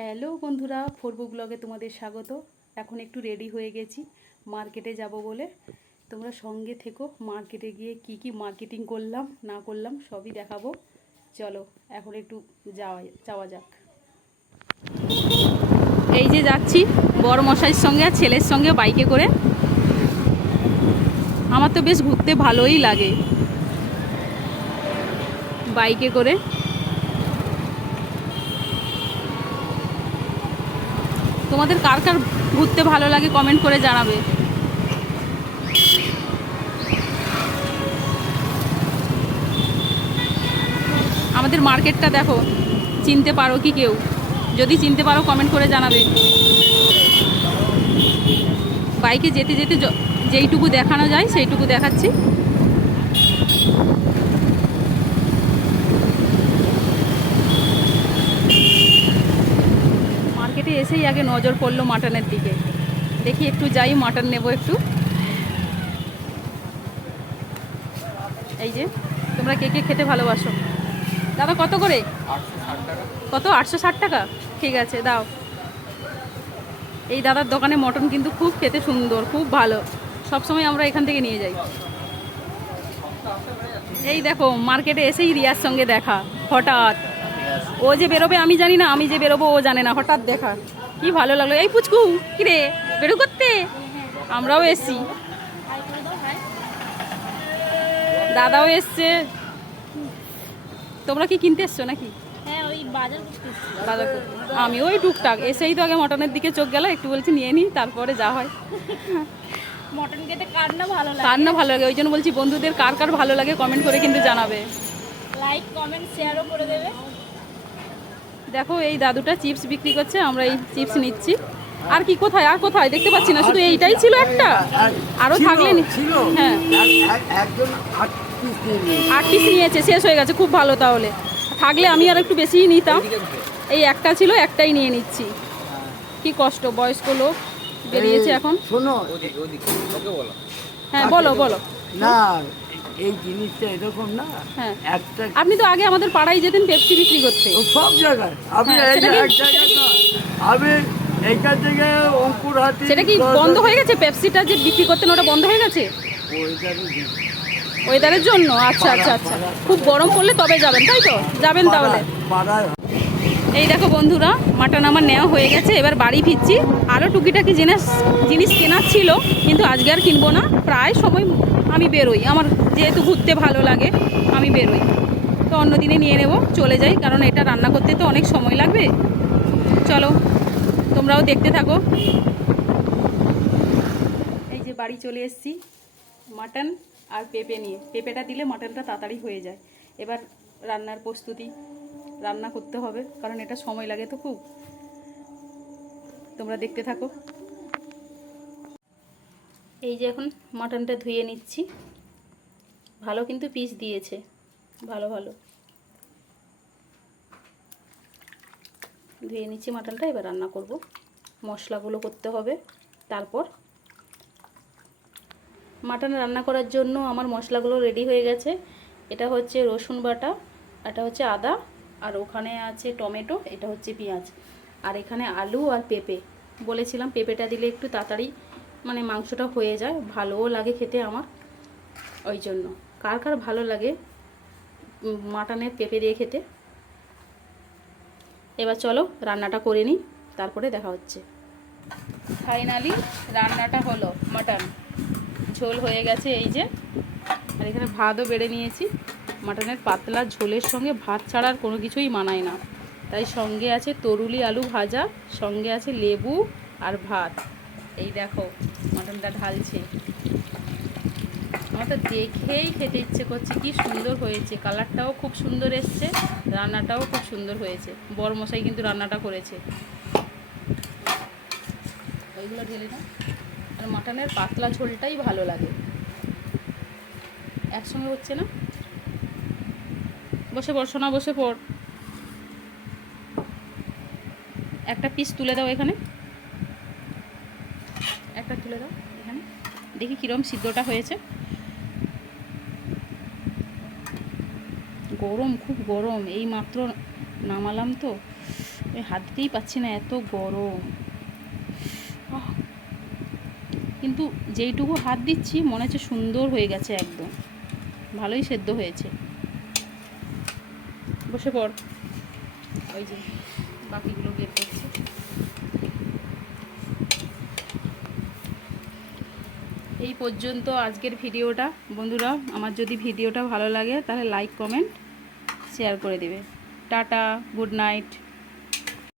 Hello বন্ধুরা, ফোরবু ব্লগে তোমাদের স্বাগত। এখন একটু রেডি হয়ে গেছি মার্কেটে যাব বলে। তোমরা সঙ্গে থেকো মার্কেটে গিয়ে কি কি মার্কেটিং করলাম, না করলাম, সবই দেখাবো। চলো, এখন একটু যাওয়া যাওয়া যাক। এই যে যাচ্ছি বড় মশাইয়ের সঙ্গে আর ছেলের সঙ্গে বাইকে করে। আমার তো বেশ ঘুরতে ভালোই লাগে। বাইকে করে তোমাদের কার কার ঘুরতে ভালো লাগে কমেন্ট করে জানাবে। আমাদের মার্কেটটা দেখো, চিনতে পারো কি কেউ? যদি চিনতে পারো কমেন্ট করে জানাবে। বাইকে যেতে যেতে যেইটুকু দেখানো যায়, সেইটুকু দেখাচ্ছি মার্কেটে এসেই আগে নজর পড়ল মাটনের দিকে। দেখি একটু যাই, মাটন নেব একটু। এই যে, তোমরা কে কে খেতে ভালোবাসো? দাদা, কত করে? কত? আটশো ষাট টাকা? ঠিক আছে, দাও। এই দাদার দোকানে মটন কিন্তু খুব খেতে সুন্দর, খুব ভালো। সবসময় আমরা এখান থেকে নিয়ে যাই। এই দেখো, মার্কেটে এসেই রিয়ার সঙ্গে দেখা, হঠাৎ। ও যে বেরোবে আমি জানি না, আমি যে বেরোবো ও জানে না, হঠাৎ দেখা। কি ভালো লাগল? এই পুচকু কিরে বেরো করতে? আমরাও এসছি। দাদাও এসছে। তোমরা কি কিনতে এসছো নাকি? হ্যাঁ বাজার? আমি ওই টুকটাক। এসেই তো আগে মটনের দিকে চোখ গেল একটু বলছি নিয়ে নিই তারপরে যা হয়। মটন খেতে কার না ভালো লাগে? কার না ভালো লাগে? ওই জন্য বলছি বন্ধুদের কার কার ভালো লাগে কমেন্ট করে কিন্তু জানাবে। লাইক কমেন্ট শেয়ারও করে দেবে। দেখো এই দাদুটা চিপস বিক্রি করছে আমরা এই চিপস নিচ্ছি। আর কি কোথায়? আর কোথায়? দেখতে পাচ্ছি না শুধু এইটাই ছিল একটা? আরও থাকলে হ্যাঁ। আট পিস নিয়েছে। শেষ হয়ে গেছে খুব ভালো তাহলে। থাকলে আমি আর একটু বেশিই নিতাম। এই একটা ছিল একটাই নিয়ে নিচ্ছি। কি কষ্ট বয়স্ক লোক বেরিয়েছে এখন। শোনো। হ্যাঁ বলো বলো। না এই জিনিসটা এরকম না। হ্যাঁ। একটা আপনি তো আগে আমাদের পাড়ায় যেতেন পেপসি বিক্রি করতে। সব জায়গায়। আমি এক জায়গায় আমি এইখান থেকে অঙ্কুর হাতি সেটা কি বন্ধ হয়ে গেছে? পেপসিটা যে বিক্রি করতেন ওটা বন্ধ হয়ে গেছে? ওয়েদারের জন্য? আচ্ছা আচ্ছা আচ্ছা। খুব গরম পড়লে তবে যাবেন তাই তো? যাবেন তাহলে। এই দেখো বন্ধুরা মাটন আমার নেওয়া হয়ে গেছে, এবার বাড়ি ফিরছি। আরও টুকিটাকি জিনিস জিনিস কেনার ছিল, কিন্তু আজকে আর কিনবো না। প্রায় সময় আমি বেরোই। আমার যেহেতু ঘুরতে ভালো লাগে, আমি বেরোই। তো অন্য দিনে নিয়ে নেব, চলে যাই, কারণ এটা রান্না করতে তো অনেক সময় লাগবে। চলো, তোমরাও দেখতে থাকো। এই যে বাড়ি চলে এসেছি মাটন আর পেঁপে নিয়ে। পেঁপেটা দিলে মাটনটা তাড়াতাড়ি হয়ে যায়। এবার রান্নার প্রস্তুতি। রান্না করতে হবে, কারণ এটা সময় লাগে তো খুব। তোমরা দেখতে থাকো। এই যে এখন মাটনটা ধুয়ে নিচ্ছি। ভালো কিন্তু পিস দিয়েছে, ভালো ভালো। ধুয়ে নিচ্ছি মাটনটা, এবার রান্না করব। মশলাগুলো করতে হবে, তারপর মাটন রান্না করার জন্য আমার মশলাগুলো রেডি হয়ে গেছে। এটা হচ্ছে রসুন বাটা, এটা হচ্ছে আদা আর ওখানে আছে টমেটো, এটা হচ্ছে পেঁয়াজ। আর এখানে আলু আর পেঁপে। বলেছিলাম পেঁপেটা দিলে একটু তাড়াতাড়ি মানে মাংসটা হয়ে যায়, ভালোও লাগে খেতে আমার ওই জন্য। কার কার ভালো লাগে মাটনের পেঁপে দিয়ে খেতে? এবার চলো রান্নাটা করে নিই, তারপরে দেখা হচ্ছে। ফাইনালি রান্নাটা হলো মাটন। ঝোল হয়ে গেছে এই যে। আর এখানে ভাতও বেড়ে নিয়েছি। মাটনের পাতলা ঝোলের সঙ্গে ভাত ছাড়া আর কোনো কিছুই মানায় না। তাই সঙ্গে আছে তরুলি আলু ভাজা, সঙ্গে আছে লেবু আর ভাত। এই দেখো, মাটনটা ঢালছে। আমার তো দেখেই খেতে ইচ্ছে করছে, কি সুন্দর হয়েছে। কালারটাও খুব সুন্দর এসছে, রান্নাটাও খুব সুন্দর হয়েছে। বড় মশাই কিন্তু রান্নাটা করেছে। ওইগুলো ঢেলে না আর মাটনের পাতলা ঝোলটাই ভালো লাগে। একসঙ্গে হচ্ছে না? বসে পড়, সোনা বসে পড়। একটা পিস তুলে দাও এখানে। একটা তুলে দাও এখানে। দেখি কীরকম সিদ্ধটা হয়েছে। গরম, খুব গরম। এই মাত্র নামালাম তো। ওই হাত দিতেই পাচ্ছি না এত গরম। কিন্তু যেইটুকু হাত দিচ্ছি, মনে হচ্ছে সুন্দর হয়ে গেছে একদম। ভালোই সেদ্ধ হয়েছে। বসে পড়। ওই যে বাকিগুলো বের করছি। এই পর্যন্ত আজকের ভিডিওটা। বন্ধুরা আমার যদি ভিডিওটা ভালো লাগে তাহলে লাইক কমেন্ট শেয়ার করে দেবে। Tata good night